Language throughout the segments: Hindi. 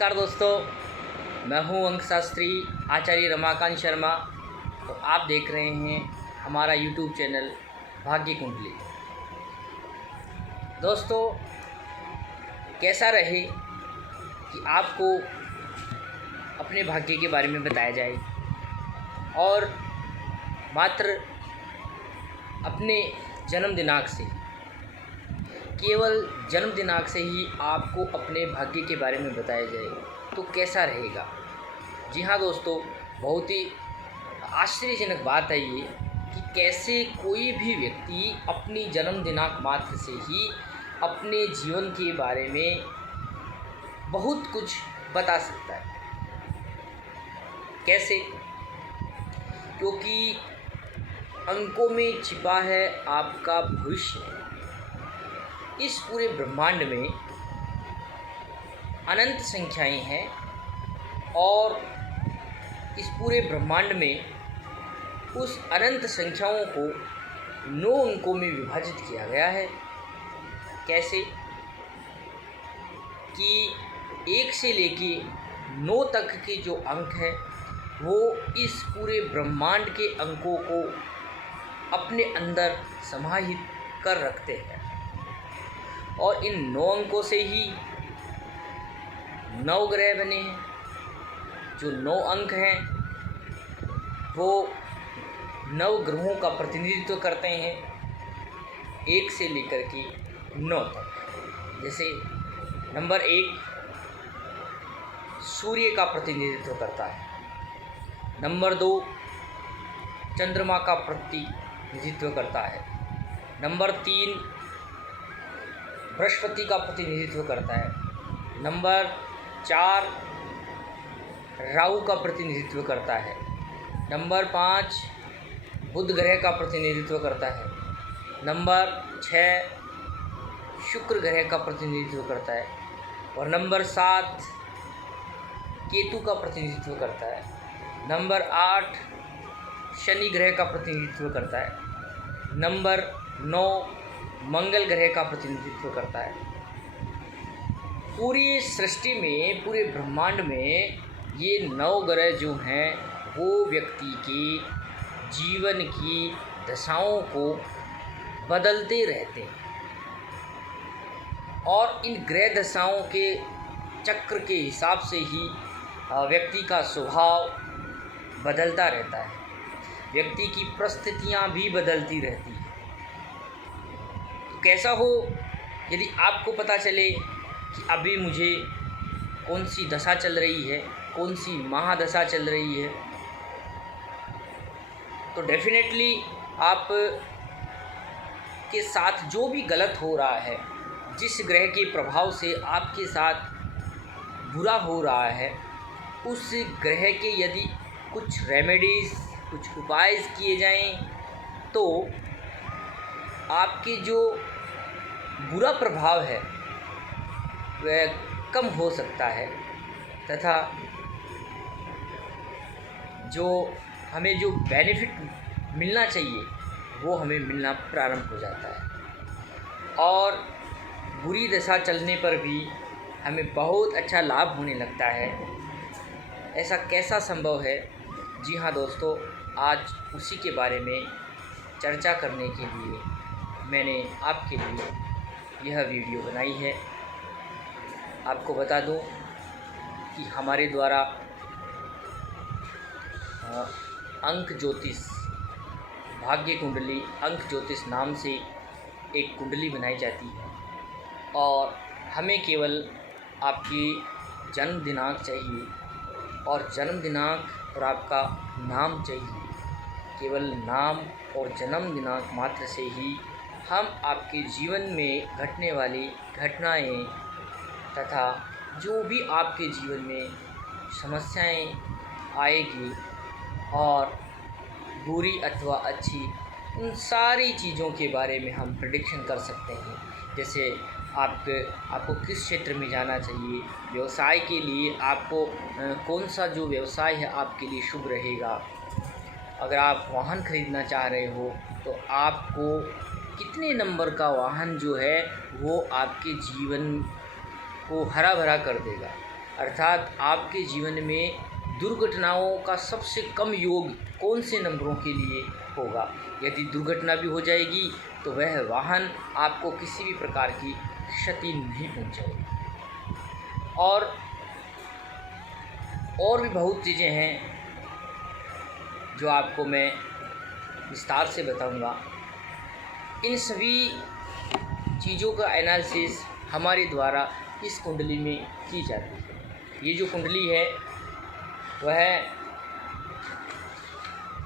नमस्कार दोस्तों, मैं हूं अंक शास्त्री आचार्य रमाकांत शर्मा। तो आप देख रहे हैं हमारा यूट्यूब चैनल भाग्य कुंडली। दोस्तों, कैसा रहे कि आपको अपने भाग्य के बारे में बताया जाए और मात्र अपने जन्म दिनांक से, केवल जन्म दिनांक से ही आपको अपने भाग्य के बारे में बताया जाए तो कैसा रहेगा। जी हाँ दोस्तों, बहुत ही आश्चर्यजनक बात है ये कि कैसे कोई भी व्यक्ति अपनी जन्म दिनांक मात्र से ही अपने जीवन के बारे में बहुत कुछ बता सकता है। कैसे? क्योंकि अंकों में छिपा है आपका भविष्य। इस पूरे ब्रह्मांड में अनंत संख्याएं हैं और इस पूरे ब्रह्मांड में उस अनंत संख्याओं को 9 अंकों में विभाजित किया गया है। कैसे? कि 1 से लेके 9 तक के जो अंक हैं वो इस पूरे ब्रह्मांड के अंकों को अपने अंदर समाहित कर रखते हैं और इन 9 अंकों से ही 9 ग्रह बने हैं। जो 9 अंक हैं वो 9 ग्रहों का प्रतिनिधित्व करते हैं, 1 से लेकर के 9 तक। जैसे नंबर 1 सूर्य का प्रतिनिधित्व करता है, नंबर 2 चंद्रमा का प्रतिनिधित्व करता है, नंबर 3 बृहस्पति का प्रतिनिधित्व करता है, नंबर 4 राहु का प्रतिनिधित्व करता है, नंबर 5 बुध ग्रह का प्रतिनिधित्व करता है, नंबर 6 शुक्र ग्रह का प्रतिनिधित्व करता है और नंबर 7 केतु का प्रतिनिधित्व करता है, नंबर 8 शनि ग्रह का प्रतिनिधित्व करता है, नंबर 9 मंगल ग्रह का प्रतिनिधित्व करता है। पूरी सृष्टि में, पूरे ब्रह्मांड में ये 9 ग्रह जो हैं वो व्यक्ति के जीवन की दशाओं को बदलते रहते हैं और इन ग्रह दशाओं के चक्र के हिसाब से ही व्यक्ति का स्वभाव बदलता रहता है, व्यक्ति की परिस्थितियाँ भी बदलती रहती हैं। कैसा हो, यदि आपको पता चले कि अभी मुझे कौन सी दशा चल रही है, कौन सी महादशा चल रही है, तो डेफिनेटली आप के साथ जो भी गलत हो रहा है, जिस ग्रह के प्रभाव से आपके साथ बुरा हो रहा है, उस ग्रह के यदि कुछ रेमेडीज़, कुछ उपाय किए जाएं तो आपके जो बुरा प्रभाव है वह कम हो सकता है तथा जो हमें जो बेनिफिट मिलना चाहिए वो हमें मिलना प्रारंभ हो जाता है और बुरी दशा चलने पर भी हमें बहुत अच्छा लाभ होने लगता है। ऐसा कैसा संभव है? जी हाँ दोस्तों, आज उसी के बारे में चर्चा करने के लिए मैंने आपके लिए यह वीडियो बनाई है। आपको बता दूं कि हमारे द्वारा अंक ज्योतिष, भाग्य कुंडली अंक ज्योतिष नाम से एक कुंडली बनाई जाती है और हमें केवल आपकी जन्म दिनांक चाहिए और जन्म दिनांक और आपका नाम चाहिए। केवल नाम और जन्म दिनांक मात्र से ही हम आपके जीवन में घटने वाली घटनाएं तथा जो भी आपके जीवन में समस्याएं आएगी और बुरी अथवा अच्छी, उन सारी चीज़ों के बारे में हम प्रेडिक्शन कर सकते हैं। जैसे आपको किस क्षेत्र में जाना चाहिए, व्यवसाय के लिए आपको कौन सा जो व्यवसाय है आपके लिए शुभ रहेगा, अगर आप वाहन खरीदना चाह रहे हो तो आपको कितने नंबर का वाहन जो है वो आपके जीवन को हरा भरा कर देगा। अर्थात आपके जीवन में दुर्घटनाओं का सबसे कम योग कौन से नंबरों के लिए होगा। यदि दुर्घटना भी हो जाएगी तो वह वाहन आपको किसी भी प्रकार की क्षति नहीं पहुंचाएगी। और भी बहुत चीज़ें हैं जो आपको मैं विस्तार से बताऊंगा। इन सभी चीज़ों का एनालिसिस हमारे द्वारा इस कुंडली में की जाती है। ये जो कुंडली है वह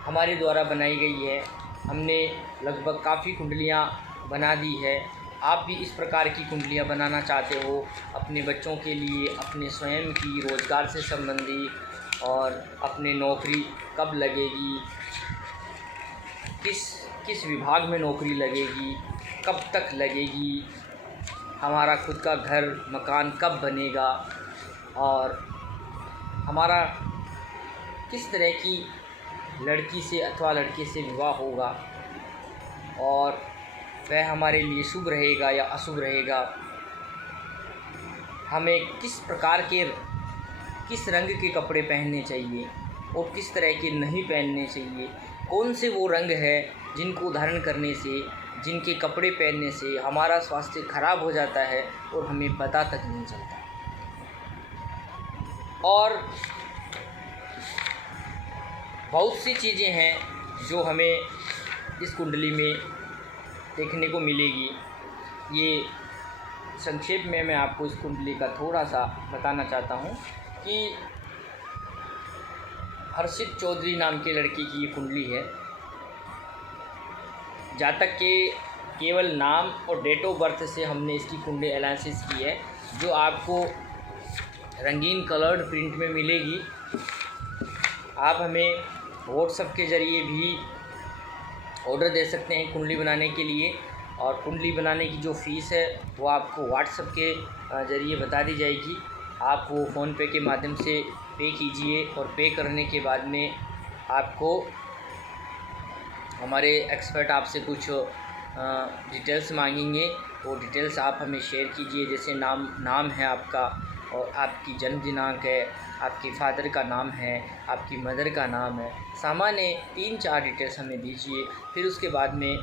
हमारे द्वारा बनाई गई है। हमने लगभग काफ़ी कुंडलियाँ बना दी है। आप भी इस प्रकार की कुंडलियाँ बनाना चाहते हो अपने बच्चों के लिए, अपने स्वयं की, रोज़गार से संबंधी, और अपने नौकरी कब लगेगी, किस विभाग में नौकरी लगेगी, कब तक लगेगी, हमारा खुद का घर मकान कब बनेगा, और हमारा किस तरह की लड़की से अथवा लड़के से विवाह होगा, और वह हमारे लिए शुभ रहेगा या अशुभ रहेगा, हमें किस रंग के कपड़े पहनने चाहिए और किस तरह के नहीं पहनने चाहिए, कौन से वो रंग है जिनको धारण करने से, जिनके कपड़े पहनने से हमारा स्वास्थ्य खराब हो जाता है और हमें पता तक नहीं चलता। और बहुत सी चीज़ें हैं जो हमें इस कुंडली में देखने को मिलेगी। ये संक्षेप में मैं आपको इस कुंडली का थोड़ा सा बताना चाहता हूँ कि हर्षित चौधरी नाम के लड़के की ये कुंडली है। जातक के केवल नाम और डेट ऑफ बर्थ से हमने इसकी कुंडली एनालिसिस की है, जो आपको रंगीन कलर्ड प्रिंट में मिलेगी। आप हमें व्हाट्सएप के ज़रिए भी ऑर्डर दे सकते हैं कुंडली बनाने के लिए, और कुंडली बनाने की जो फ़ीस है वो आपको व्हाट्सएप के ज़रिए बता दी जाएगी। आप वो फ़ोनपे के माध्यम से पे कीजिए, और पे करने के बाद में आपको हमारे एक्सपर्ट आपसे कुछ डिटेल्स मांगेंगे। वो डिटेल्स आप हमें शेयर कीजिए, जैसे नाम है आपका, और आपकी जन्म दिनांक है, आपके फादर का नाम है, आपकी मदर का नाम है, सामान्य 3-4 डिटेल्स हमें दीजिए। फिर उसके बाद में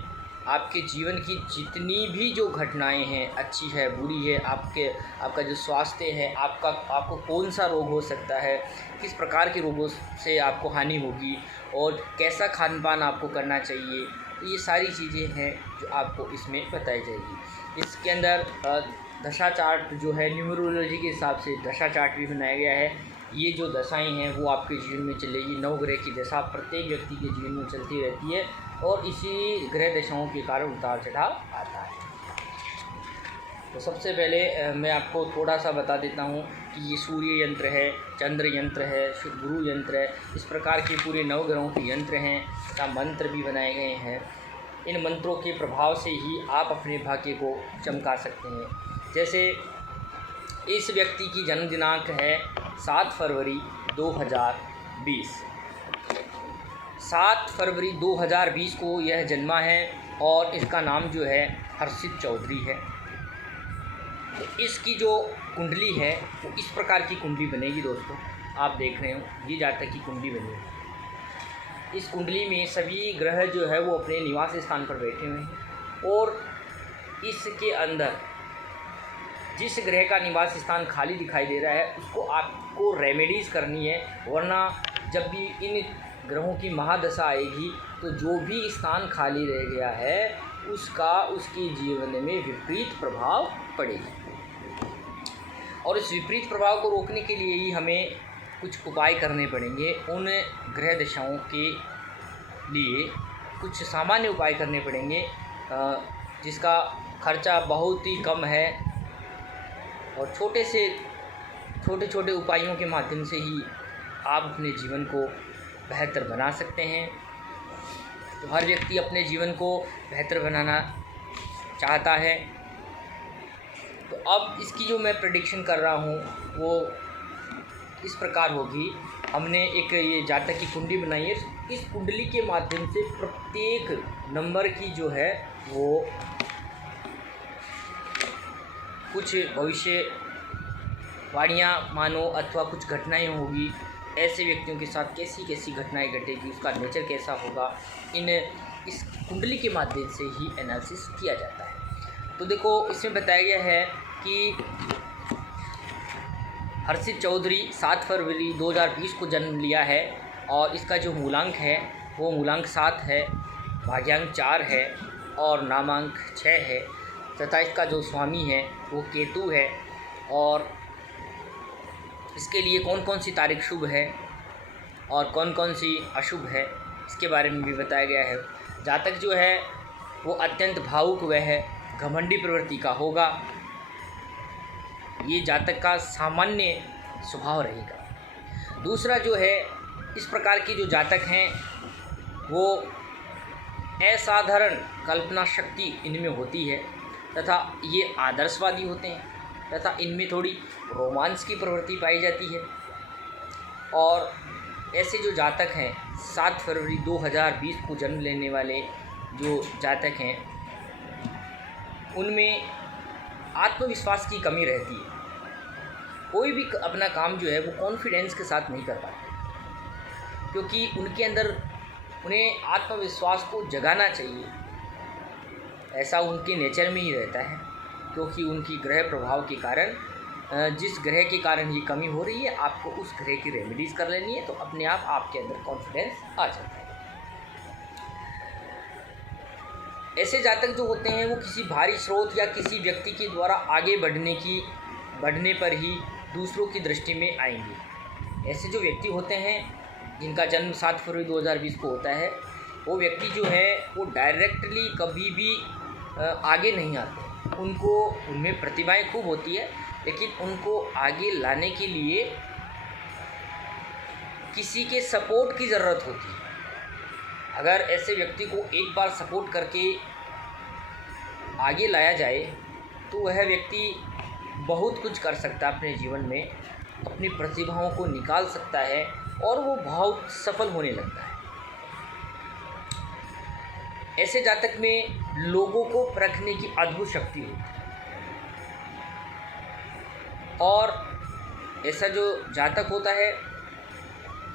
आपके जीवन की जितनी भी जो घटनाएं हैं, अच्छी है बुरी है, आपका जो स्वास्थ्य है, आपको कौन सा रोग हो सकता है, किस प्रकार के रोगों से आपको हानि होगी, और कैसा खान पान आपको करना चाहिए, ये सारी चीज़ें हैं जो आपको इसमें बताई जाएगी। इसके अंदर दशा चार्ट जो है न्यूमरोलॉजी के हिसाब से दशा चार्ट भी बनाया गया है। ये जो दशाएं हैं वो आपके जीवन में चलेगी। 9 ग्रह की दशा प्रत्येक व्यक्ति के जीवन में चलती रहती है, और इसी ग्रह दशाओं के कारण उतार चढ़ाव आता है। तो सबसे पहले मैं आपको थोड़ा सा बता देता हूँ कि ये सूर्य यंत्र है, चंद्र यंत्र है, गुरु यंत्र है, इस प्रकार के पूरे 9 ग्रहों के यंत्र हैं का मंत्र भी बनाए गए हैं। इन मंत्रों के प्रभाव से ही आप अपने भाग्य को चमका सकते हैं। जैसे इस व्यक्ति की जन्म दिनांक है 7 फरवरी 2020। 7 फरवरी 2020 को यह जन्मा है, और इसका नाम जो है हर्षित चौधरी है। तो इसकी जो कुंडली है वो इस प्रकार की कुंडली बनेगी। दोस्तों आप देख रहे हो, ये जातक की कुंडली बनी है। इस कुंडली में सभी ग्रह जो है वो अपने निवास स्थान पर बैठे हुए हैं, और इसके अंदर जिस ग्रह का निवास स्थान खाली दिखाई दे रहा है उसको आपको रेमेडीज़ करनी है, वरना जब भी इन ग्रहों की महादशा आएगी तो जो भी स्थान खाली रह गया है उसके जीवन में विपरीत प्रभाव पड़ेगा। और इस विपरीत प्रभाव को रोकने के लिए ही हमें कुछ उपाय करने पड़ेंगे। उन ग्रह दशाओं के लिए कुछ सामान्य उपाय करने पड़ेंगे, जिसका खर्चा बहुत ही कम है, और छोटे छोटे उपायों के माध्यम से ही आप अपने जीवन को बेहतर बना सकते हैं। तो हर व्यक्ति अपने जीवन को बेहतर बनाना चाहता है। तो अब इसकी जो मैं प्रेडिक्शन कर रहा हूँ वो इस प्रकार होगी। हमने एक ये जातक की कुंडली बनाई है। इस कुंडली के माध्यम से प्रत्येक नंबर की जो है वो कुछ भविष्य वाणियाँ मानो अथवा कुछ घटनाएं होगी, ऐसे व्यक्तियों के साथ कैसी कैसी घटनाएं घटेगी, उसका नेचर कैसा होगा, इस कुंडली के माध्यम से ही एनालिसिस किया जाता है। तो देखो इसमें बताया गया है कि हर्षित चौधरी 7 फरवरी 2020 को जन्म लिया है और इसका जो मूलांक है वो मूलांक 7 है, भाग्यांक 4 है और नामांक 6 है तथा इसका जो स्वामी है वो केतु है। और इसके लिए कौन कौन सी तारीख शुभ है और कौन कौन सी अशुभ है इसके बारे में भी बताया गया है। जातक जो है वो अत्यंत भावुक वह घमंडी प्रवृत्ति का होगा, ये जातक का सामान्य स्वभाव रहेगा। दूसरा जो है, इस प्रकार की जो जातक हैं वो असाधारण कल्पना शक्ति इनमें होती है तथा ये आदर्शवादी होते हैं तथा इनमें थोड़ी रोमांस की प्रवृत्ति पाई जाती है। और ऐसे जो जातक हैं 7 फरवरी 2020 को जन्म लेने वाले जो जातक हैं उनमें आत्मविश्वास की कमी रहती है। कोई भी अपना काम जो है वो कॉन्फिडेंस के साथ नहीं कर पाते, क्योंकि उनके अंदर उन्हें आत्मविश्वास को जगाना चाहिए, ऐसा उनके नेचर में ही रहता है। क्योंकि उनकी ग्रह प्रभाव के कारण, जिस ग्रह के कारण ये कमी हो रही है, आपको उस ग्रह की रेमेडीज़ कर लेनी है, तो अपने आप आपके अंदर कॉन्फिडेंस आ जाता है। ऐसे जातक जो होते हैं वो किसी भारी स्रोत या किसी व्यक्ति के द्वारा आगे बढ़ने पर ही दूसरों की दृष्टि में आएंगे। ऐसे जो व्यक्ति होते हैं जिनका जन्म 7 फरवरी 2020 को होता है, वो व्यक्ति जो है वो डायरेक्टली कभी भी आगे नहीं आते। उनमें प्रतिभाएं खूब होती है, लेकिन उनको आगे लाने के लिए किसी के सपोर्ट की ज़रूरत होती है। अगर ऐसे व्यक्ति को एक बार सपोर्ट करके आगे लाया जाए तो वह व्यक्ति बहुत कुछ कर सकता है अपने जीवन में, अपनी प्रतिभाओं को निकाल सकता है और वो बहुत सफल होने लगता है। ऐसे जातक में लोगों को परखने की अद्भुत शक्ति होती है। और ऐसा जो जातक होता है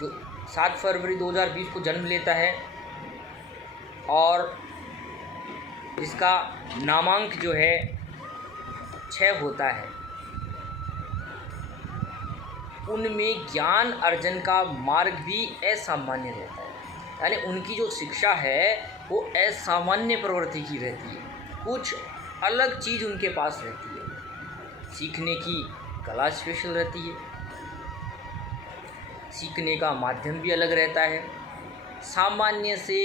जो 7 फरवरी 2020 को जन्म लेता है और इसका नामांक जो है 6 होता है, उनमें ज्ञान अर्जन का मार्ग भी असामान्य रहता है। यानी उनकी जो शिक्षा है वो असामान्य प्रवृत्ति की रहती है, कुछ अलग चीज़ उनके पास रहती है। सीखने की कला स्पेशल रहती है, सीखने का माध्यम भी अलग रहता है, सामान्य से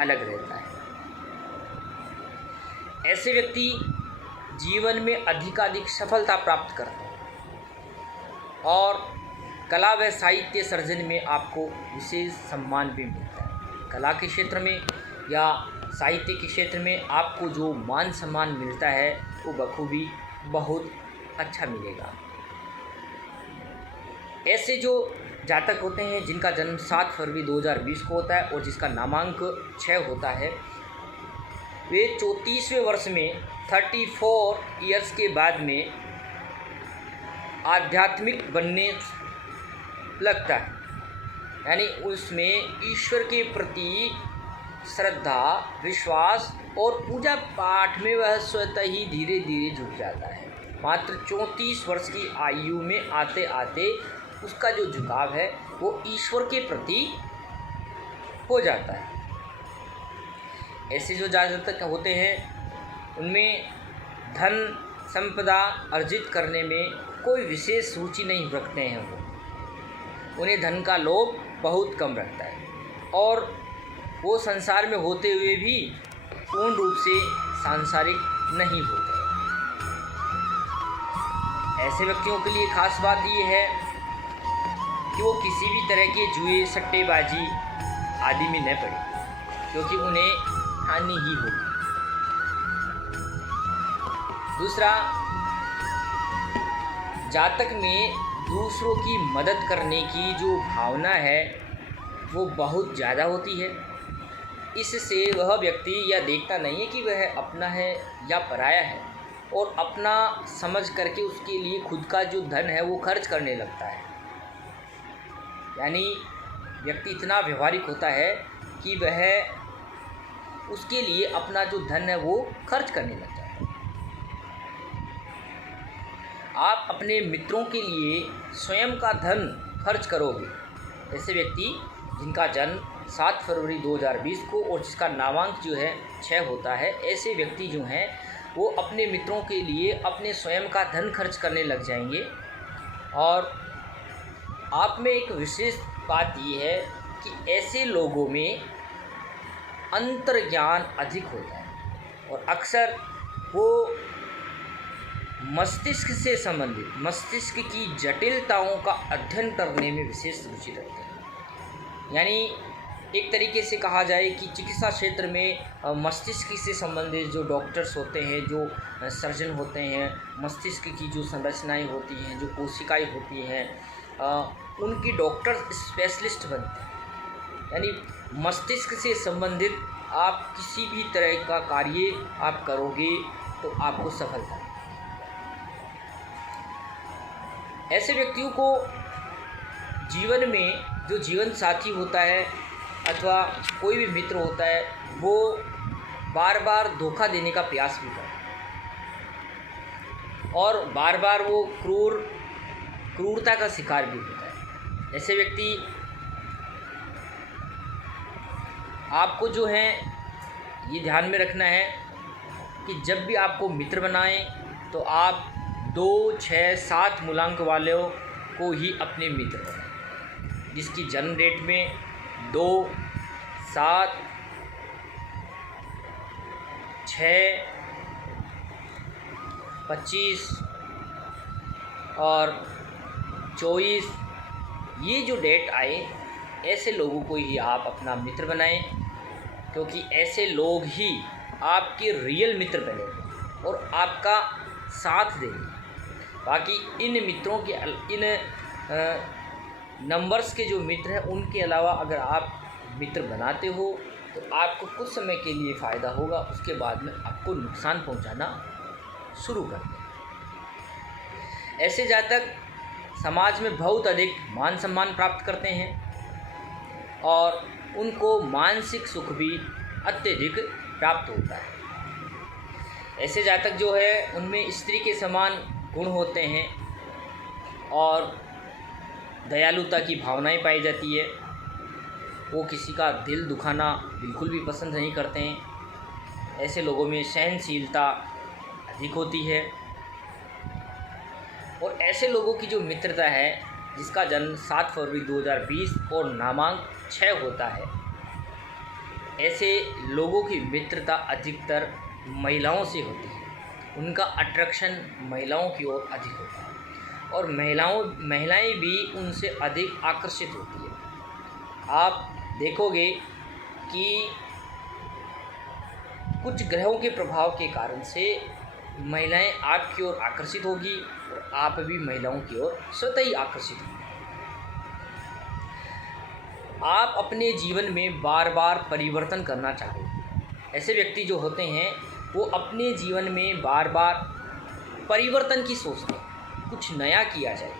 अलग रहता है। ऐसे व्यक्ति जीवन में अधिकाधिक सफलता प्राप्त करते हैं और कला व साहित्य सर्जन में आपको विशेष सम्मान भी मिलता है। कला के क्षेत्र में या साहित्य के क्षेत्र में आपको जो मान सम्मान मिलता है वो बखूबी बहुत अच्छा मिलेगा। ऐसे जो जातक होते हैं जिनका जन्म 7 फरवरी 2020 को होता है और जिसका नामांक 6 होता है, वे 34वें वर्ष में 34 ईयर्स के बाद में आध्यात्मिक बनने लगता है। यानी उसमें ईश्वर के प्रति श्रद्धा, विश्वास और पूजा पाठ में वह स्वतः ही धीरे धीरे जुट जाता है। मात्र 34 वर्ष की आयु में आते आते उसका जो झुकाव है वो ईश्वर के प्रति हो जाता है। ऐसे जो जातक होते हैं उनमें धन संपदा अर्जित करने में कोई विशेष रुचि नहीं रखते हैं। उन्हें धन का लोभ बहुत कम रहता है और वो संसार में होते हुए भी पूर्ण रूप से सांसारिक नहीं होते। ऐसे व्यक्तियों के लिए खास बात ये है कि वो किसी भी तरह के जुए, सट्टेबाजी आदि में न पड़े, क्योंकि उन्हें हानि ही होगी। दूसरा, जातक में दूसरों की मदद करने की जो भावना है वो बहुत ज़्यादा होती है। इससे वह व्यक्ति यह देखता नहीं है कि वह अपना है या पराया है, और अपना समझ करके उसके लिए खुद का जो धन है वो खर्च करने लगता है। यानी व्यक्ति इतना व्यवहारिक होता है कि वह उसके लिए अपना जो धन है वो खर्च करने लगता है। आप अपने मित्रों के लिए स्वयं का धन खर्च करोगे। ऐसे व्यक्ति जिनका जन्म 7 फरवरी 2020 को और जिसका नामांक जो है 6 होता है, ऐसे व्यक्ति जो हैं वो अपने मित्रों के लिए अपने स्वयं का धन खर्च करने लग जाएंगे। और आप में एक विशेष बात ये है कि ऐसे लोगों में अंतर्ज्ञान अधिक होता है और अक्सर वो मस्तिष्क से संबंधित मस्तिष्क की जटिलताओं का अध्ययन करने में विशेष रुचि रखते हैं। यानी एक तरीके से कहा जाए कि चिकित्सा क्षेत्र में मस्तिष्क से संबंधित जो डॉक्टर्स होते हैं, जो सर्जन होते हैं, मस्तिष्क की जो संरचनाएं होती हैं, जो कोशिकाएं होती हैं, उनकी डॉक्टर स्पेशलिस्ट बनते हैं। यानी मस्तिष्क से संबंधित आप किसी भी तरह का कार्य आप करोगे तो आपको सफलता है। ऐसे व्यक्तियों को जीवन में जो जीवन साथी होता है अथवा कोई भी मित्र होता है, वो बार बार धोखा देने का प्रयास भी करता है और बार बार वो क्रूरता का शिकार भी होता है। ऐसे व्यक्ति आपको जो है ये ध्यान में रखना है कि जब भी आपको मित्र बनाएं तो आप 2, 6, 7 मूलांक वालों को ही अपने मित्र बनाएं, जिसकी जन्म डेट में 2, 7, 6, 25 और 24 ये जो डेट आए, ऐसे लोगों को ही आप अपना मित्र बनाएं, क्योंकि ऐसे लोग ही आपके रियल मित्र बनेंगे और आपका साथ देंगे। बाकी इन मित्रों के नंबर्स के जो मित्र हैं उनके अलावा अगर आप मित्र बनाते हो तो आपको कुछ समय के लिए फ़ायदा होगा, उसके बाद में आपको नुकसान पहुंचाना शुरू कर दें। ऐसे जातक समाज में बहुत अधिक मान सम्मान प्राप्त करते हैं और उनको मानसिक सुख भी अत्यधिक प्राप्त होता है। ऐसे जातक जो है उनमें स्त्री के समान गुण होते हैं और दयालुता की भावनाएं पाई जाती है। वो किसी का दिल दुखाना बिल्कुल भी पसंद नहीं करते हैं। ऐसे लोगों में सहनशीलता अधिक होती है और ऐसे लोगों की जो मित्रता है, जिसका जन्म 7 फरवरी 2020 और नामांक 6 होता है, ऐसे लोगों की मित्रता अधिकतर महिलाओं से होती है। उनका अट्रैक्शन महिलाओं की ओर अधिक होता है और महिलाएं भी उनसे अधिक आकर्षित होती है। आप देखोगे कि कुछ ग्रहों के प्रभाव के कारण से महिलाएं आपकी ओर आकर्षित होगी और आप भी महिलाओं की ओर स्वतः ही आकर्षित होंगे। आप अपने जीवन में बार बार परिवर्तन करना चाहोगे। ऐसे व्यक्ति जो होते हैं वो अपने जीवन में बार बार परिवर्तन की सोचते हैं, कुछ नया किया जाए।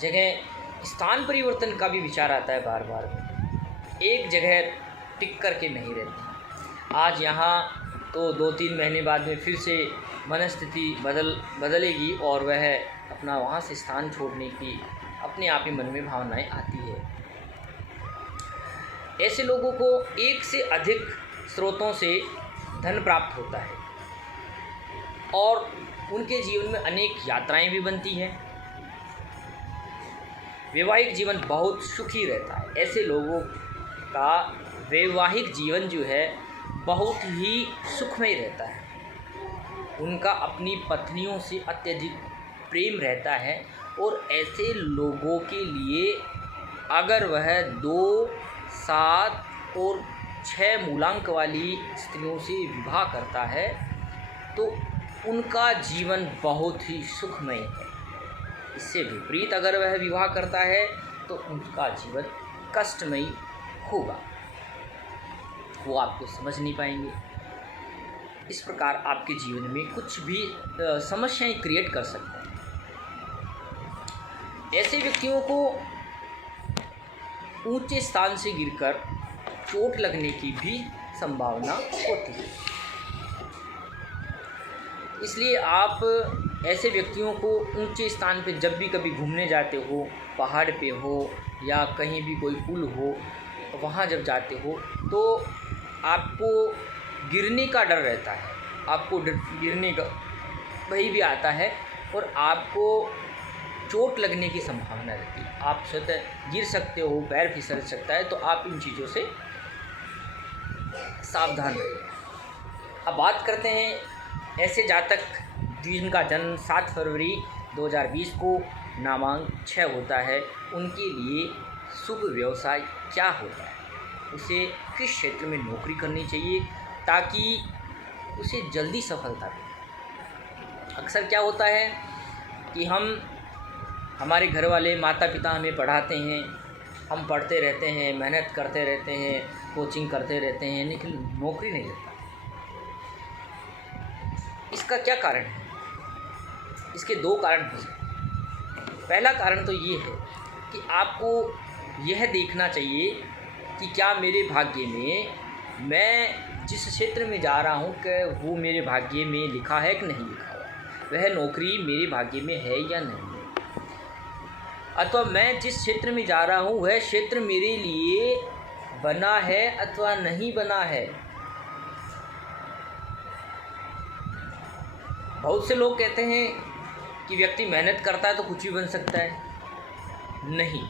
जगह स्थान परिवर्तन का भी विचार आता है बार बार, एक जगह टिक कर के नहीं रहते। आज यहाँ तो 2-3 महीने बाद में फिर से मनस्थिति बदलेगी और वह अपना वहाँ से स्थान छोड़ने की अपने आप ही मन में भावनाएं आती है। ऐसे लोगों को एक से अधिक स्रोतों से धन प्राप्त होता है और उनके जीवन में अनेक यात्राएं भी बनती हैं। वैवाहिक जीवन बहुत सुखी रहता है। ऐसे लोगों का वैवाहिक जीवन जो है बहुत ही सुखमय रहता है। उनका अपनी पत्नियों से अत्यधिक प्रेम रहता है और ऐसे लोगों के लिए अगर वह 2, 7 और 6 मूलांक वाली स्त्रियों से विवाह करता है तो उनका जीवन बहुत ही सुखमय है। इससे विपरीत अगर वह विवाह करता है तो उनका जीवन कष्टमयी होगा, वो आपको समझ नहीं पाएंगे। इस प्रकार आपके जीवन में कुछ भी समस्याएं क्रिएट कर सकते हैं। ऐसे व्यक्तियों को ऊंचे स्थान से गिरकर चोट लगने की भी संभावना होती है। इसलिए आप ऐसे व्यक्तियों को ऊंचे स्थान पे जब भी कभी घूमने जाते हो, पहाड़ पे हो या कहीं भी कोई पुल हो, वहाँ जब जाते हो तो आपको गिरने का डर रहता है, आपको गिरने का भय भी आता है और आपको चोट लगने की संभावना रहती है। आप स्वतः गिर सकते हो, पैर फिसल सकता है, तो आप इन चीज़ों से सावधान रहें। अब बात करते हैं ऐसे जातक जिनका जन्म 7 फरवरी 2020 को नामांक 6 होता है, उनके लिए शुभ व्यवसाय क्या होता है, उसे किस क्षेत्र में नौकरी करनी चाहिए ताकि उसे जल्दी सफलता मिले। अक्सर क्या होता है कि हमारे घर वाले माता पिता हमें पढ़ाते हैं, हम पढ़ते रहते हैं, मेहनत करते रहते हैं, कोचिंग करते रहते हैं, लेकिन नौकरी नहीं लगता। इसका क्या कारण है? इसके 2 कारण हो सकते हैं। पहला कारण तो ये है कि आपको यह देखना चाहिए कि क्या मेरे भाग्य में, मैं जिस क्षेत्र में जा रहा हूँ, क्या वो मेरे भाग्य में लिखा है कि नहीं लिखा हुआ, वह नौकरी मेरे भाग्य में है या नहीं, अथवा मैं जिस क्षेत्र में जा रहा हूँ वह क्षेत्र मेरे लिए बना है अथवा नहीं बना है। बहुत से लोग कहते हैं कि व्यक्ति मेहनत करता है तो कुछ भी बन सकता है। नहीं,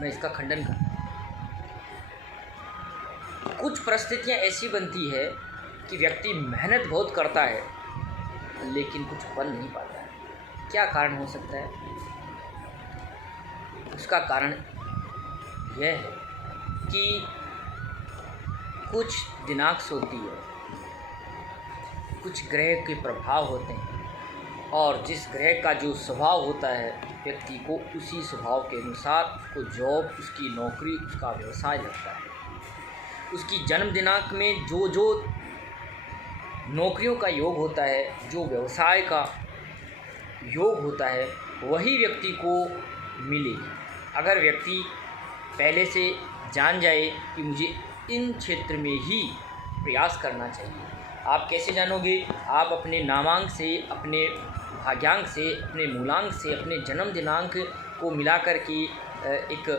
मैं इसका खंडन करता हूँ। कुछ परिस्थितियाँ ऐसी बनती है कि व्यक्ति मेहनत बहुत करता है लेकिन कुछ बन नहीं पाता है। क्या कारण हो सकता है? उसका कारण यह है कि कुछ दिनांक होती है, कुछ ग्रह के प्रभाव होते हैं और जिस ग्रह का जो स्वभाव होता है व्यक्ति को उसी स्वभाव के अनुसार उसको जॉब, उसकी नौकरी, उसका व्यवसाय लगता है। उसकी जन्म दिनांक में जो जो नौकरियों का योग होता है, जो व्यवसाय का योग होता है, वही व्यक्ति को मिलेगी। अगर व्यक्ति पहले से जान जाए कि मुझे इन क्षेत्र में ही प्रयास करना चाहिए। आप कैसे जानोगे? आप अपने नामांक से, अपने भाग्यांक से, अपने मूलांक से, अपने जन्म दिनांक को मिलाकर के एक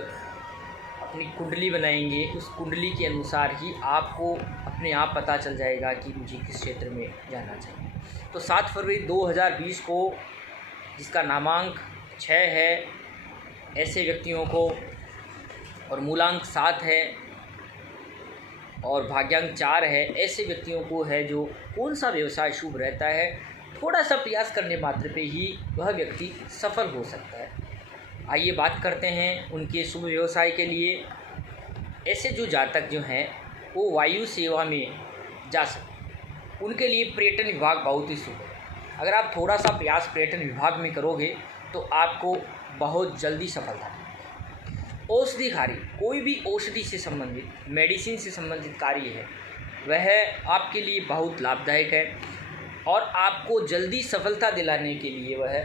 अपनी कुंडली बनाएंगे। उस कुंडली के अनुसार ही आपको अपने आप पता चल जाएगा कि मुझे किस क्षेत्र में जाना चाहिए। तो 7 फरवरी 2020 को जिसका नामांक 6 है, ऐसे व्यक्तियों को, और मूलांक 7 है और भाग्यांक 4 है, ऐसे व्यक्तियों को है जो कौन सा व्यवसाय शुभ रहता है, थोड़ा सा प्रयास करने मात्र पे ही वह व्यक्ति सफल हो सकता है। आइए बात करते हैं उनके शुभ व्यवसाय के लिए। ऐसे जो जातक जो हैं वो वायु सेवा में जा सकते, उनके लिए पर्यटन विभाग बहुत ही शुभ है। अगर आप थोड़ा सा प्रयास पर्यटन विभाग में करोगे तो आपको बहुत जल्दी सफलता मिलेगी। औषधि कार्य, कोई भी औषधि से संबंधित, मेडिसिन से संबंधित कार्य है, वह आपके लिए बहुत लाभदायक है और आपको जल्दी सफलता दिलाने के लिए वह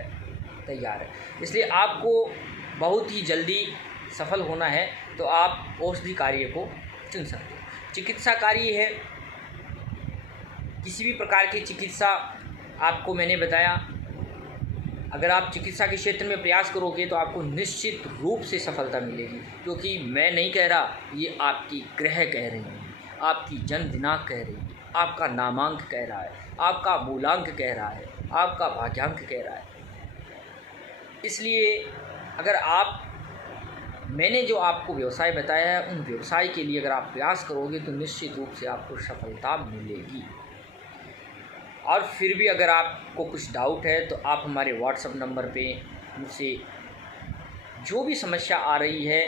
तैयार है। इसलिए आपको बहुत ही जल्दी सफल होना है तो आप औषधि कार्य को चुन सकते हो। चिकित्सा कार्य है, किसी भी प्रकार की चिकित्सा, आपको मैंने बताया, अगर आप चिकित्सा के क्षेत्र में प्रयास करोगे तो आपको निश्चित रूप से सफलता मिलेगी। क्योंकि मैं नहीं कह रहा, ये आपकी ग्रह कह रही हैं, आपकी जन्म दिनांक कह रही है, आपका नामांक कह रहा है, आपका मूलांक कह रहा है, आपका भाग्यांक कह रहा है। इसलिए अगर मैंने जो आपको व्यवसाय बताया है, उन व्यवसाय के लिए अगर आप प्रयास करोगे तो निश्चित रूप से आपको सफलता मिलेगी। और फिर भी अगर आपको कुछ डाउट है तो आप हमारे व्हाट्सएप नंबर पे मुझसे जो भी समस्या आ रही है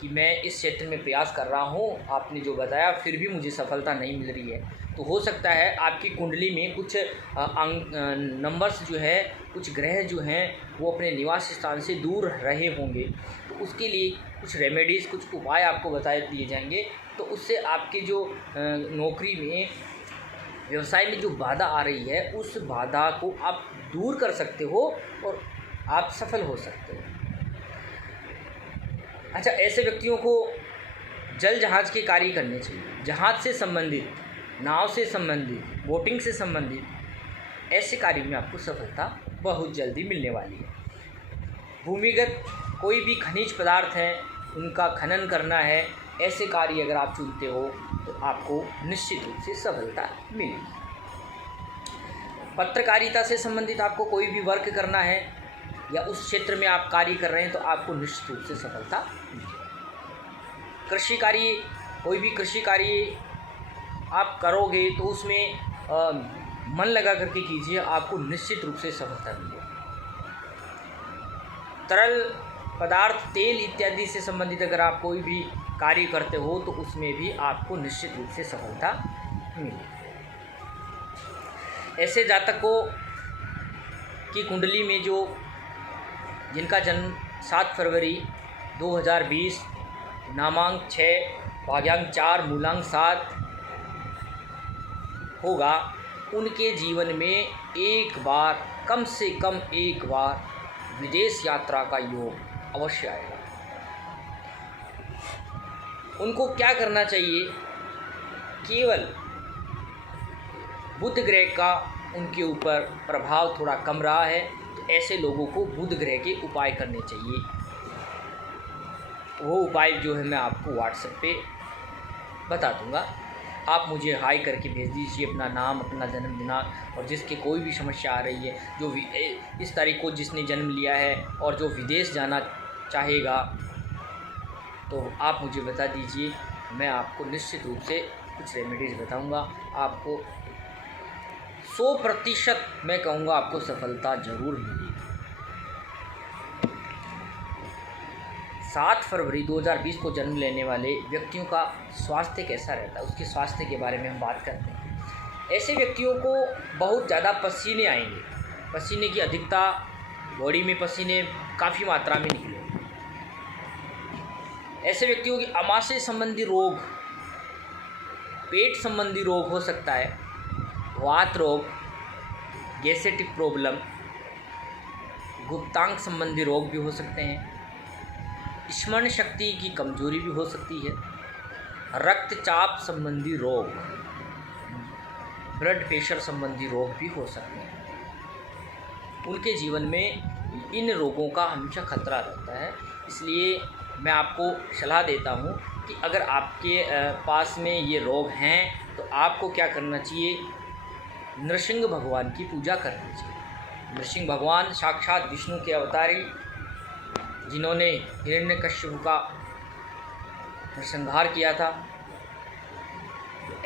कि मैं इस क्षेत्र में प्रयास कर रहा हूँ, आपने जो बताया फिर भी मुझे सफलता नहीं मिल रही है, तो हो सकता है आपकी कुंडली में कुछ नंबर्स जो है, कुछ ग्रह जो हैं वो अपने निवास स्थान से दूर रहे होंगे। तो उसके लिए कुछ रेमेडीज़, कुछ उपाय आपको बताए दिए जाएंगे, तो उससे आपके जो नौकरी में व्यवसाय में जो बाधा आ रही है उस बाधा को आप दूर कर सकते हो और आप सफल हो सकते हो। अच्छा, ऐसे व्यक्तियों को जल जहाज़ के कार्य करने चाहिए। जहाज़ से संबंधित, नाव से संबंधित, बोटिंग से संबंधित ऐसे कार्य में आपको सफलता बहुत जल्दी मिलने वाली है। भूमिगत कोई भी खनिज पदार्थ हैं उनका खनन करना है, ऐसे कार्य अगर आप चुनते हो तो आपको निश्चित रूप से सफलता मिलेगी। पत्रकारिता से संबंधित आपको कोई भी वर्क करना है या उस क्षेत्र में आप कार्य कर रहे हैं तो आपको निश्चित रूप से सफलता मिलेगी। कृषि कार्य, कोई भी कृषि कार्य आप करोगे तो उसमें मन लगा करके कीजिए, आपको निश्चित रूप से सफलता मिलेगी। तरल पदार्थ, तेल इत्यादि से संबंधित अगर आप कोई भी कार्य करते हो तो उसमें भी आपको निश्चित रूप से सफलता मिलेगी। ऐसे जातकों की कुंडली में जो जिनका जन्म 7 फरवरी 2020 नामांक 6 भाग्यांक 4 मूलांक 7 होगा, उनके जीवन में एक बार, कम से कम एक बार विदेश यात्रा का योग अवश्य आएगा। उनको क्या करना चाहिए? केवल बुध ग्रह का उनके ऊपर प्रभाव थोड़ा कम रहा है तो ऐसे लोगों को बुध ग्रह के उपाय करने चाहिए। वो उपाय जो है मैं आपको व्हाट्सएप पे बता दूंगा। आप मुझे हाई करके भेज दीजिए अपना नाम, अपना जन्म दिनांक, और जिसकी कोई भी समस्या आ रही है, जो इस तारीख को जिसने जन्म लिया है और जो विदेश जाना चाहेगा तो आप मुझे बता दीजिए। मैं आपको निश्चित रूप से कुछ रेमेडीज़ बताऊंगा। आपको 100% मैं कहूँगा आपको सफलता ज़रूर मिलेगी। 7 फरवरी 2020 को जन्म लेने वाले व्यक्तियों का स्वास्थ्य कैसा रहता है, उसके स्वास्थ्य के बारे में हम बात करते हैं। ऐसे व्यक्तियों को बहुत ज़्यादा पसीने आएंगे, पसीने की अधिकता, बॉडी में पसीने काफ़ी मात्रा में निकलेंगे। ऐसे व्यक्तियों की आमाशय संबंधी रोग, पेट संबंधी रोग हो सकता है, वात रोग, गैस्ट्रिक प्रॉब्लम, गुप्तांग संबंधी रोग भी हो सकते हैं, स्मरण शक्ति की कमजोरी भी हो सकती है, रक्तचाप संबंधी रोग, ब्लड प्रेशर संबंधी रोग भी हो सकते हैं। उनके जीवन में इन रोगों का हमेशा खतरा रहता है। इसलिए मैं आपको सलाह देता हूँ कि अगर आपके पास में ये रोग हैं तो आपको क्या करना चाहिए? नृसिंह भगवान की पूजा करनी चाहिए। नृसिंह भगवान साक्षात विष्णु के अवतारी, जिन्होंने हिरण्यकश्यप का नरसंहार किया था।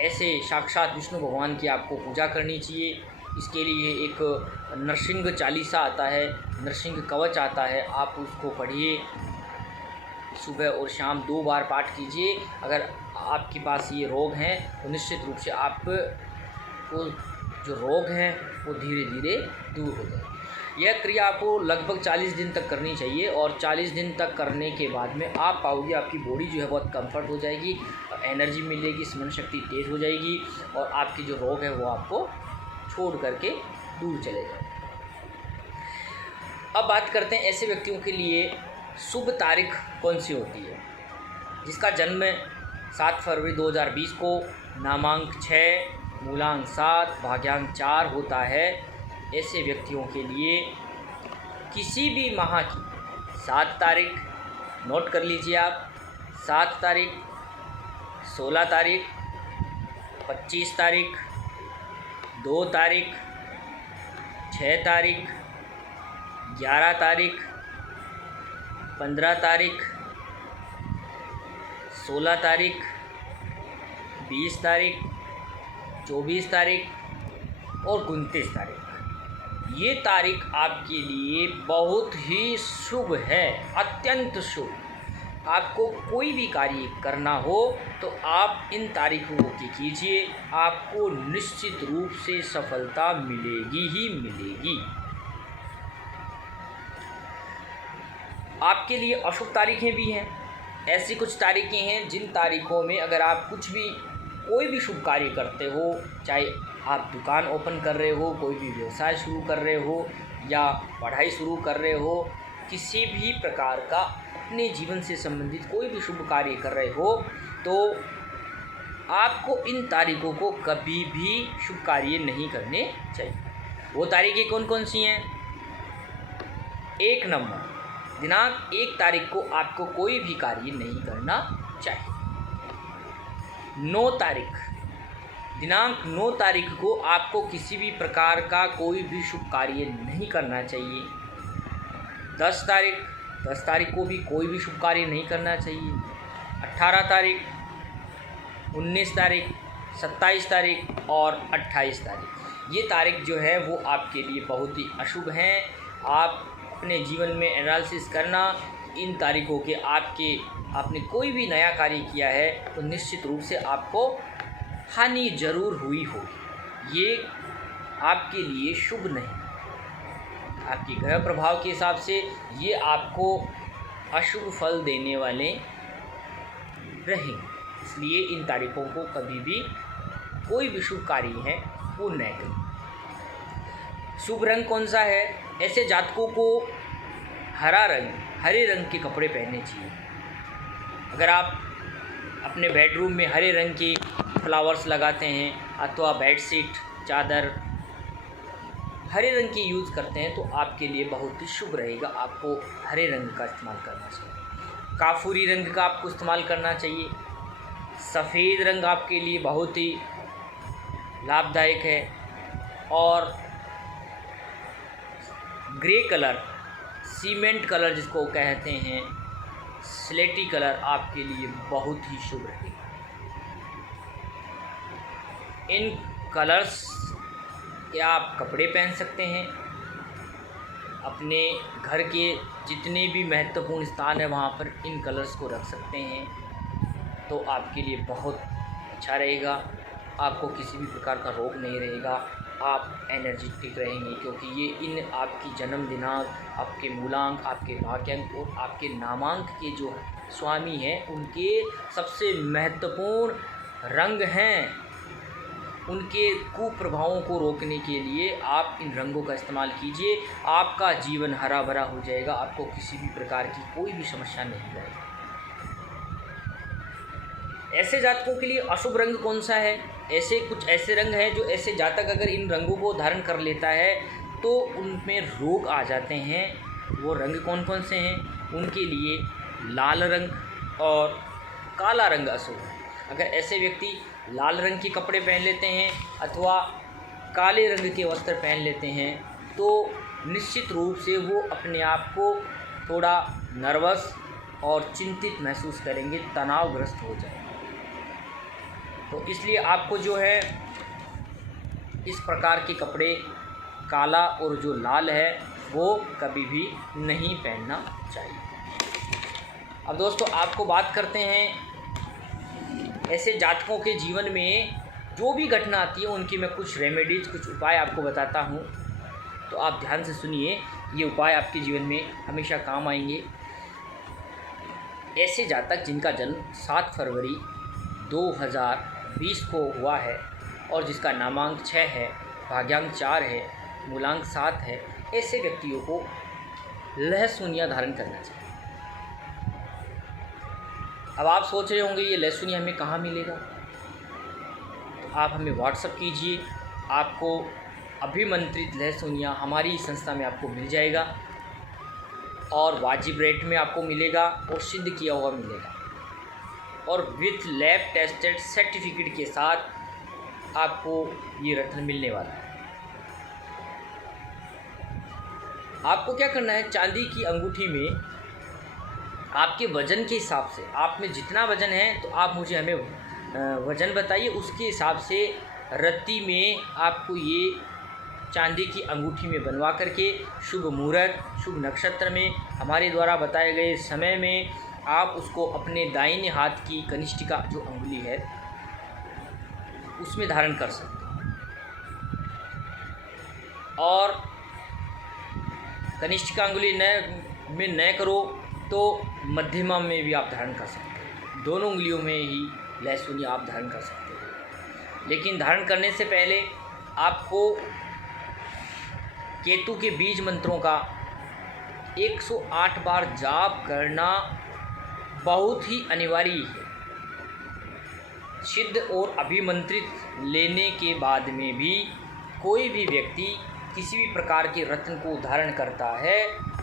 ऐसे साक्षात विष्णु भगवान की आपको पूजा करनी चाहिए। इसके लिए एक नरसिंह चालीसा आता है, नरसिंह कवच आता है, आप उसको पढ़िए। सुबह और शाम 2 बार पाठ कीजिए। अगर आपके पास ये रोग हैं तो निश्चित रूप से आपको जो रोग हैं वो धीरे धीरे दूर हो जाए। यह क्रिया आपको लगभग 40 दिन तक करनी चाहिए और 40 दिन तक करने के बाद में आप पाओगे आपकी बॉडी जो है बहुत कंफर्ट हो जाएगी, एनर्जी मिलेगी, स्मरण शक्ति तेज़ हो जाएगी और आपकी जो रोग है वो आपको छोड़ करके दूर चले जाएंगे। अब बात करते हैं ऐसे व्यक्तियों के लिए शुभ तारीख कौन सी होती है। जिसका जन्म 7 फरवरी 2020 को नामांक 6 मूलांक 7 भाग्यांक 4 होता है, ऐसे व्यक्तियों के लिए किसी भी माह की 7 तारीख नोट कर लीजिए आप, 7 तारीख, 16 तारीख, 25 तारीख, 2 तारीख, 6 तारीख, 11 तारीख, 15 तारीख, 16 तारीख, 20 तारीख, 24 तारीख और 29 तारीख। ये तारीख आपके लिए बहुत ही शुभ है, अत्यंत शुभ। आपको कोई भी कार्य करना हो तो आप इन तारीखों को कीजिए, आपको निश्चित रूप से सफलता मिलेगी ही मिलेगी। आपके लिए अशुभ तारीखें भी हैं। ऐसी कुछ तारीखें हैं जिन तारीखों में अगर आप कोई भी शुभ कार्य करते हो, चाहे आप दुकान ओपन कर रहे हो, कोई भी व्यवसाय शुरू कर रहे हो या पढ़ाई शुरू कर रहे हो, किसी भी प्रकार का अपने जीवन से संबंधित कोई भी शुभ कार्य कर रहे हो, तो आपको इन तारीखों को कभी भी शुभ कार्य नहीं करने चाहिए। वो तारीखें कौन कौन सी हैं? 1 नंबर, दिनांक 1 तारीख को आपको कोई भी कार्य नहीं करना चाहिए। 9 तारीख, दिनांक 9 तारीख को आपको किसी भी प्रकार का कोई भी शुभ कार्य नहीं करना चाहिए। 10 तारीख को भी कोई भी शुभ कार्य नहीं करना चाहिए। 18 तारीख, 19 तारीख, 27 तारीख और 28 तारीख, ये तारीख जो है वो आपके लिए बहुत ही अशुभ हैं। आप अपने जीवन में एनालिसिस करना, इन तारीखों के आपने कोई भी नया कार्य किया है तो निश्चित रूप से आपको हानि जरूर हुई होगी। ये आपके लिए शुभ नहीं, आपके ग्रह प्रभाव के हिसाब से ये आपको अशुभ फल देने वाले रहेंगे। इसलिए इन तारीखों को कभी भी कोई भी शुभ कार्य है वो न करें। शुभ रंग कौन सा है? ऐसे जातकों को हरे रंग के कपड़े पहनने चाहिए। अगर आप अपने बेडरूम में हरे रंग के फ्लावर्स लगाते हैं अथवा बेडशीट, चादर हरे रंग की यूज़ करते हैं तो आपके लिए बहुत ही शुभ रहेगा। आपको हरे रंग का इस्तेमाल करना चाहिए। काफूरी रंग का आपको इस्तेमाल करना चाहिए। सफ़ेद रंग आपके लिए बहुत ही लाभदायक है और ग्रे कलर, सीमेंट कलर जिसको कहते हैं, स्लेटी कलर आपके लिए बहुत ही शुभ रहेगा। इन कलर्स के आप कपड़े पहन सकते हैं। अपने घर के जितने भी महत्वपूर्ण स्थान है वहाँ पर इन कलर्स को रख सकते हैं तो आपके लिए बहुत अच्छा रहेगा। आपको किसी भी प्रकार का रोग नहीं रहेगा, आप एनर्जेटिक रहेंगे, क्योंकि ये इन आपकी जन्म दिनांक, आपके मूलांक, आपके भाग्यांक और आपके नामांक के जो स्वामी हैं उनके सबसे महत्वपूर्ण रंग हैं। उनके कुप्रभावों को रोकने के लिए आप इन रंगों का इस्तेमाल कीजिए। आपका जीवन हरा भरा हो जाएगा, आपको किसी भी प्रकार की कोई भी समस्या नहीं आएगी। ऐसे जातकों के लिए अशुभ रंग कौन सा है? कुछ ऐसे रंग हैं जो ऐसे जातक अगर इन रंगों को धारण कर लेता है तो उनमें रोग आ जाते हैं। वो रंग कौन कौन से हैं? उनके लिए लाल रंग और काला रंग अशुभ है। अगर ऐसे व्यक्ति लाल रंग के कपड़े पहन लेते हैं अथवा काले रंग के वस्त्र पहन लेते हैं तो निश्चित रूप से वो अपने आप को थोड़ा नर्वस और चिंतित महसूस करेंगे, तनावग्रस्त हो जाएंगे। तो इसलिए आपको जो है इस प्रकार के कपड़े काला और जो लाल है वो कभी भी नहीं पहनना चाहिए। अब दोस्तों आपको बात करते हैं ऐसे जातकों के जीवन में जो भी घटना आती है उनकी मैं कुछ रेमेडीज़, कुछ उपाय आपको बताता हूँ, तो आप ध्यान से सुनिए। ये उपाय आपके जीवन में हमेशा काम आएंगे। ऐसे जातक जिनका जन्म 7 फरवरी 2020 को हुआ है और जिसका नामांक 6 है, भाग्यांक 4 है, मूलांक 7 है, ऐसे व्यक्तियों को लहसुनिया धारण करना चाहिए। अब आप सोच रहे होंगे ये लहसुनिया हमें कहाँ मिलेगा? तो आप हमें व्हाट्सएप कीजिए, आपको अभिमंत्रित लहसुनिया हमारी संस्था में आपको मिल जाएगा और वाजिब रेट में आपको मिलेगा और सिद्ध किया हुआ मिलेगा और विथ लैब टेस्टेड सर्टिफिकेट के साथ आपको ये रत्न मिलने वाला है। आपको क्या करना है, चांदी की अंगूठी में आपके वज़न के हिसाब से, आप में जितना वज़न है तो आप मुझे हमें वज़न बताइए, उसके हिसाब से रत्ती में आपको ये चांदी की अंगूठी में बनवा करके शुभ मुहूर्त, शुभ नक्षत्र में, हमारे द्वारा बताए गए समय में आप उसको अपने दाहिने हाथ की कनिष्ठिका जो अंगुली है उसमें धारण कर सकते हैं और कनिष्ठिका अंगुली न करो तो मध्यमा में भी आप धारण कर सकते हैं। दोनों उंगलियों में ही लहसुनिया आप धारण कर सकते हैं। लेकिन धारण करने से पहले आपको केतु के बीज मंत्रों का 108 बार जाप करना बहुत ही अनिवार्य है। सिद्ध और अभिमंत्रित लेने के बाद में भी कोई भी व्यक्ति किसी भी प्रकार के रत्न को धारण करता है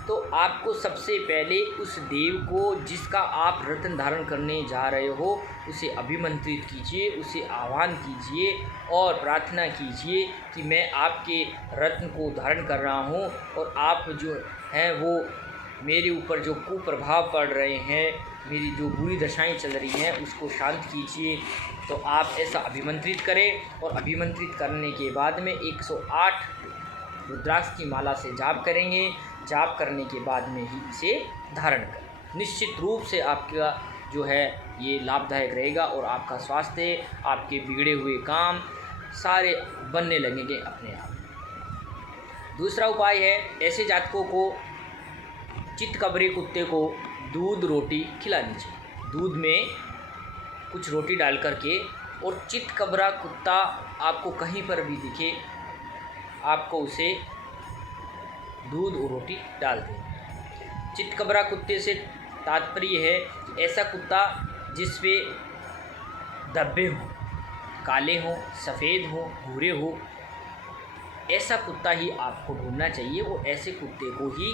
तो आपको सबसे पहले उस देव को जिसका आप रत्न धारण करने जा रहे हो उसे अभिमंत्रित कीजिए, उसे आह्वान कीजिए और प्रार्थना कीजिए कि मैं आपके रत्न को धारण कर रहा हूँ और आप जो हैं वो मेरे ऊपर जो कुप्रभाव पड़ रहे हैं, मेरी जो बुरी दशाएं चल रही हैं उसको शांत कीजिए। तो आप ऐसा अभिमंत्रित करें और अभिमंत्रित करने के बाद में 108 रुद्राक्ष की माला से जाप करेंगे। जाप करने के बाद में ही इसे धारण करें। निश्चित रूप से आपका जो है ये लाभदायक रहेगा और आपका स्वास्थ्य, आपके बिगड़े हुए काम सारे बनने लगेंगे अपने आप। दूसरा उपाय है, ऐसे जातकों को चितकबरे कुत्ते को दूध रोटी खिलानी चाहिए। दूध में कुछ रोटी डाल करके, और चितकबरा कुत्ता आपको कहीं पर भी दिखे आपको उसे दूध और रोटी डाल दें। चितकबरा कुत्ते से तात्पर्य है कि ऐसा कुत्ता जिस पे धब्बे हों, काले हों, सफ़ेद हों, भूरे हों, ऐसा कुत्ता ही आपको ढूंढना चाहिए। और ऐसे कुत्ते को ही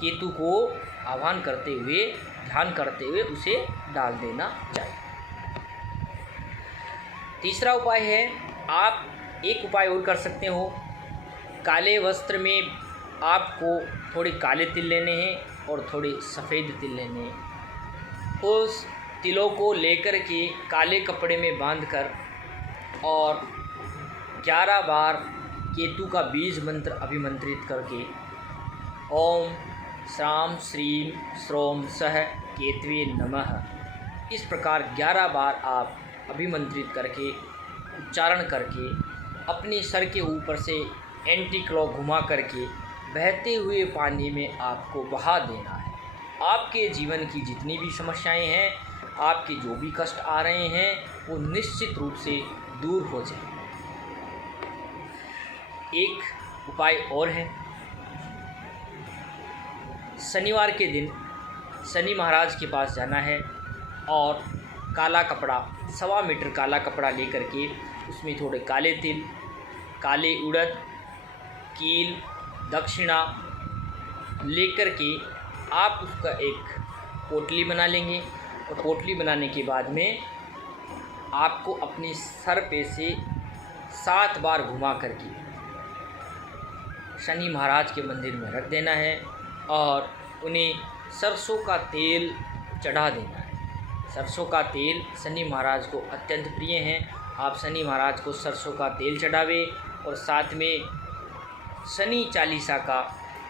केतु को आह्वान करते हुए, ध्यान करते हुए उसे डाल देना चाहिए। तीसरा उपाय है, आप एक उपाय और कर सकते हो। काले वस्त्र में आपको थोड़े काले तिल लेने हैं और थोड़े सफ़ेद तिल लेने हैं। उस तिलों को लेकर के काले कपड़े में बांधकर और 11 बार केतु का बीज मंत्र अभिमंत्रित करके ओम श्राम श्रीम श्रोम सह केतवे नमः, इस प्रकार 11 बार आप अभिमंत्रित करके उच्चारण करके अपने सर के ऊपर से एंटी क्लॉक घुमा करके बहते हुए पानी में आपको बहा देना है। आपके जीवन की जितनी भी समस्याएं हैं, आपके जो भी कष्ट आ रहे हैं वो निश्चित रूप से दूर हो जाए। एक उपाय और है, शनिवार के दिन शनि महाराज के पास जाना है और काला कपड़ा, 1.25 मीटर काला कपड़ा लेकर के उसमें थोड़े काले तिल, काले उड़द, कील, दक्षिणा लेकर के आप उसका एक पोटली बना लेंगे। और पोटली बनाने के बाद में आपको अपने सर पे से 7 बार घुमा करके शनि महाराज के मंदिर में रख देना है और उन्हें सरसों का तेल चढ़ा देना है। सरसों का तेल शनि महाराज को अत्यंत प्रिय हैं। आप शनि महाराज को सरसों का तेल चढ़ावे और साथ में शनि चालीसा का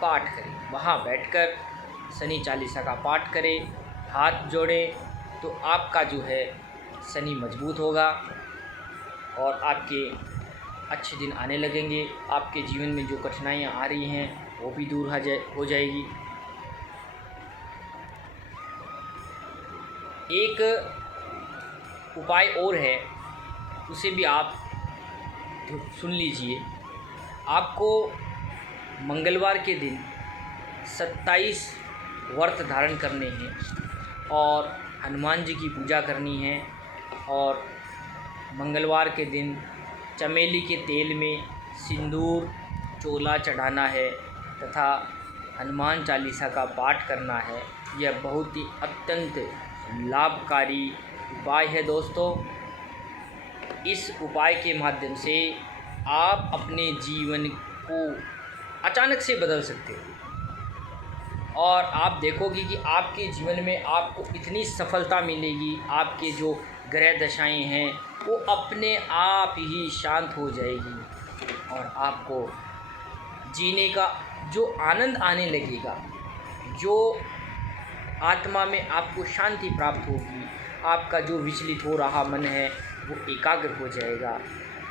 पाठ करें। वहाँ बैठकर शनि चालीसा का पाठ करें, हाथ जोड़ें, तो आपका जो है शनि मजबूत होगा और आपके अच्छे दिन आने लगेंगे। आपके जीवन में जो कठिनाइयाँ आ रही हैं वो भी दूर हो जाएगी। एक उपाय और है, उसे भी आप सुन लीजिए। आपको मंगलवार के दिन 27 व्रत धारण करने हैं और हनुमान जी की पूजा करनी है और मंगलवार के दिन चमेली के तेल में सिंदूर चोला चढ़ाना है तथा हनुमान चालीसा का पाठ करना है। यह बहुत ही अत्यंत लाभकारी उपाय है दोस्तों। इस उपाय के माध्यम से आप अपने जीवन को अचानक से बदल सकते हो और आप देखोगे कि आपके जीवन में आपको इतनी सफलता मिलेगी, आपके जो ग्रह दशाएं हैं वो अपने आप ही शांत हो जाएगी और आपको जीने का जो आनंद आने लगेगा, जो आत्मा में आपको शांति प्राप्त होगी, आपका जो विचलित हो रहा मन है वो एकाग्र हो जाएगा,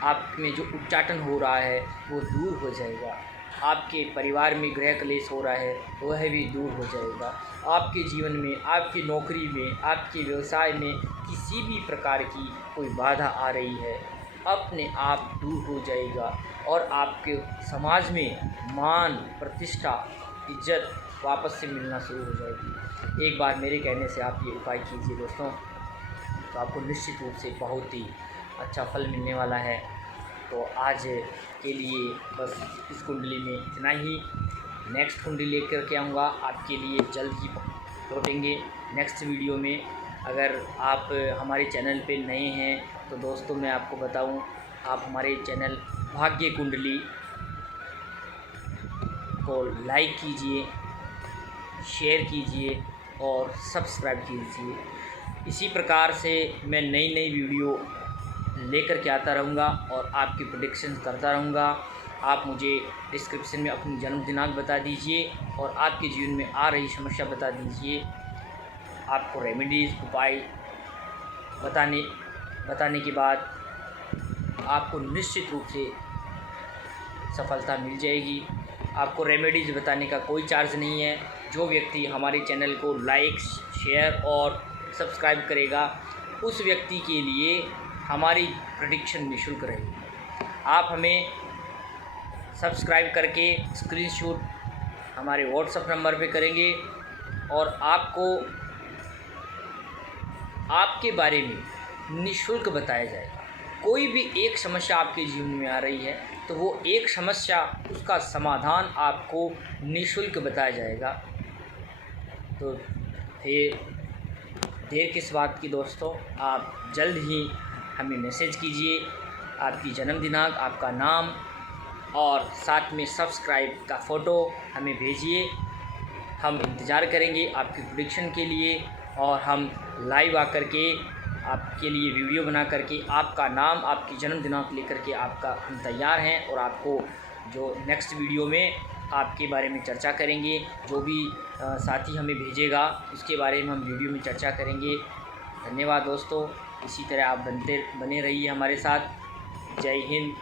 आप में जो उच्चाटन हो रहा है वो दूर हो जाएगा, आपके परिवार में गृह क्लेश हो रहा है वह भी दूर हो जाएगा, आपके जीवन में, आपकी नौकरी में, आपके व्यवसाय में किसी भी प्रकार की कोई बाधा आ रही है अपने आप दूर हो जाएगा और आपके समाज में मान, प्रतिष्ठा, इज्जत वापस से मिलना शुरू हो जाएगी। एक बार मेरे कहने से आप ये उपाय कीजिए दोस्तों, तो आपको निश्चित रूप से बहुत ही अच्छा फल मिलने वाला है। तो आज के लिए बस इस कुंडली में इतना ही। नेक्स्ट कुंडली लेकर के आऊँगा आपके लिए, जल्द ही लौटेंगे नेक्स्ट वीडियो में। अगर आप हमारे चैनल पे नए हैं तो दोस्तों मैं आपको बताऊं, आप हमारे चैनल भाग्य कुंडली को लाइक कीजिए, शेयर कीजिए और सब्सक्राइब कीजिए। इसी प्रकार से मैं नई नई वीडियो लेकर के आता रहूँगा और आपकी प्रेडिक्शन करता रहूँगा। आप मुझे डिस्क्रिप्शन में अपनी जन्म दिनांक बता दीजिए और आपके जीवन में आ रही समस्या बता दीजिए। आपको रेमेडीज़ उपाय बताने के बाद आपको निश्चित रूप से सफलता मिल जाएगी। आपको रेमेडीज़ बताने का कोई चार्ज नहीं है। जो व्यक्ति हमारे चैनल को लाइक, शेयर और सब्सक्राइब करेगा उस व्यक्ति के लिए हमारी प्रेडिक्शन निःशुल्क रहेगी। आप हमें सब्सक्राइब करके स्क्रीनशॉट हमारे व्हाट्सएप नंबर पे करेंगे और आपको आपके बारे में निःशुल्क बताया जाएगा। कोई भी एक समस्या आपके जीवन में आ रही है तो वो एक समस्या, उसका समाधान आपको निःशुल्क बताया जाएगा। तो फिर देर किस बात की दोस्तों, आप जल्द ही हमें मैसेज कीजिए, आपकी जन्म दिनांक, आपका नाम और साथ में सब्सक्राइब का फ़ोटो हमें भेजिए। हम इंतज़ार करेंगे आपकी प्रेडिक्शन के लिए और हम लाइव आकर के आपके लिए वीडियो बना करके आपका नाम, आपकी जन्म दिनांक लेकर के हम तैयार हैं और आपको जो नेक्स्ट वीडियो में आपके बारे में चर्चा करेंगे। जो भी साथी हमें भेजेगा उसके बारे में हम वीडियो में चर्चा करेंगे। धन्यवाद दोस्तों, इसी तरह आप बने रहिए हमारे साथ। जय हिंद।